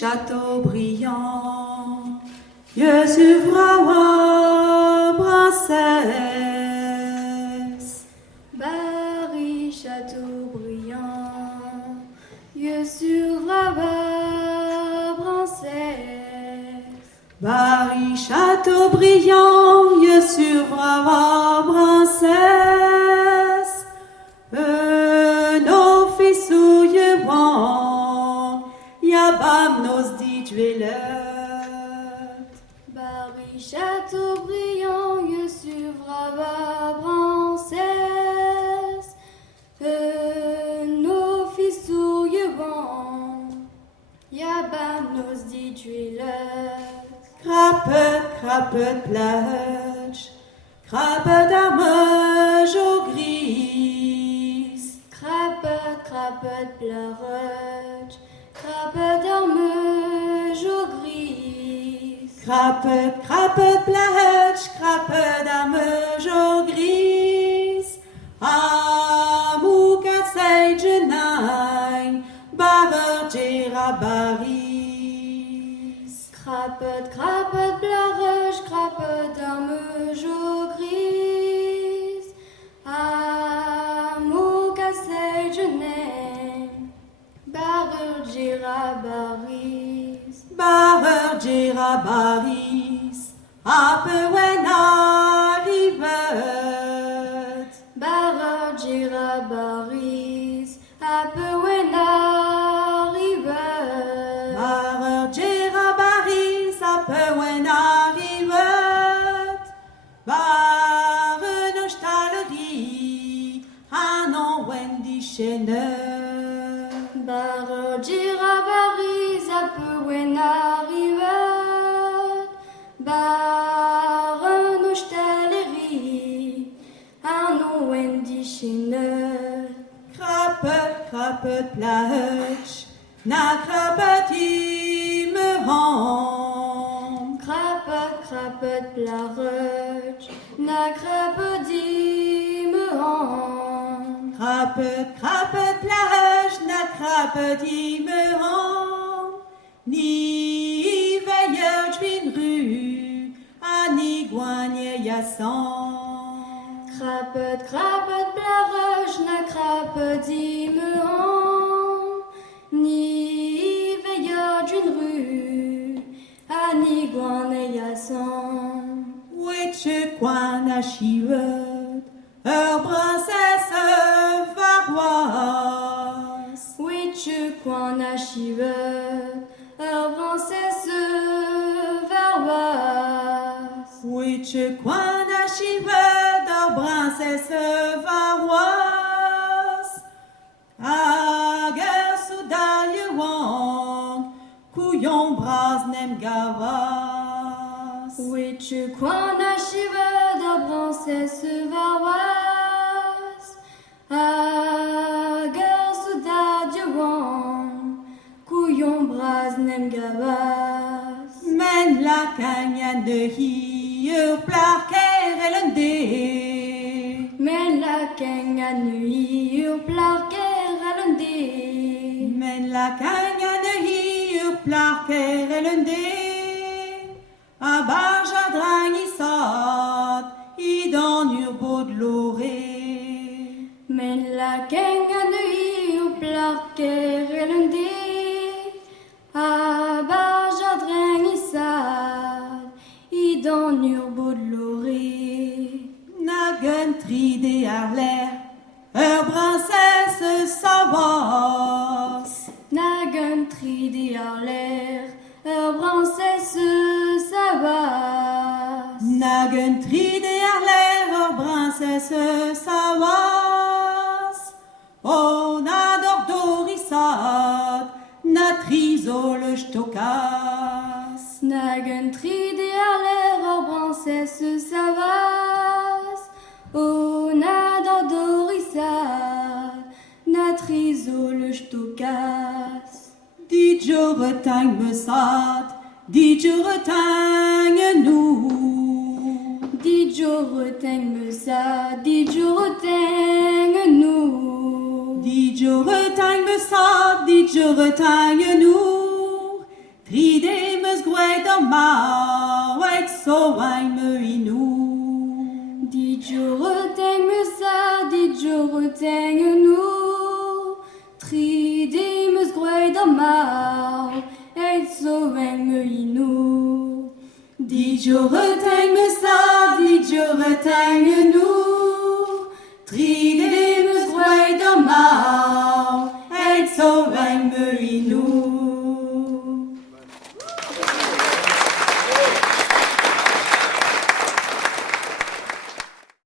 Chateaubriand, Yeux princesse. Barry Chateaubriand, princesse. Barry Chateaubriand, princesse. Nos fils ouillewant, Yabam nos dit juelet. Barry Chateaubriand, princesse. Nos fils ouillewant, Yabam nos dit juelet. Crapet, crapet, plage, crapet d'armage au gris. Crapet, crapet, plage, crapet d'armage au gris. Crapet, crapet, plage, crapet d'armage au gris. Amou cassei genain, barrer gerabaris. Crapet, crapet, plage, crapet d'armage au gris. Amou cassei genain, barrer gerabaris. Barrer gerabaris, apewen arrivet. Barrer gerabaris, apewen arrivet. Barrer gerabaris, apewen arrivet. Barrer nostalgie, anon wendi chenet. Barrer gerabaris, apewen arrivet. Barrer nostalgie, anon wendi chenet. Crapet, crapet, plage, na crapet immerant. Crapet, crapet, plage, na crapet d'immerant. Crapet, crapet, plage, na crapet immerant. Ni veilleur j'vin rue, à ni guagne yassan. Crapet, crapet, plage, na crapet d'immerant. Ni veilleur d'une rue, à ni guanayassan. Witche quan a chivet, princesse varoise. Witche quan a chivet, princesse varoise. Witche quan a chivet, princesse varoise. Ager soudaille wang, couillon bras nem gavas. Witche quan a chivet, princesse varoise. Ager soudadiouan, couillon bras nem gavas. Men la cagna de hier plaquer elende. Men la kenga nuit ur plaquer alundé. Men la cagna de hier plaquer elende. A barja dragissat, idan ur bod loré. Men la kenga nuit ur plaquer alundé. A barja dragissat, idan ur bod loré. Nagen tride ar l'air, princesse savas. Nagen tridi ar l'air, princesse savas. Nagen tride ar l'air, princesse savas. Oh, nador dorissat, na trisol stokas. Nagen tridi ar l'air, princesse savas. Oh, nada dorissat, na trisol stokas. Dit je retagne me sat, dit je retagne nous. Dit je retagne me ça, dit je retagne nous. Dit je retagne me sat, dit je retagne nous. Tridemus gueidama, wait so I'm inu. Dit je reteng me sa, dit je reteng nous. Tridemus gueidama, et so me inu. Dit je reteng me sa, dit je reteng nous. Tridemus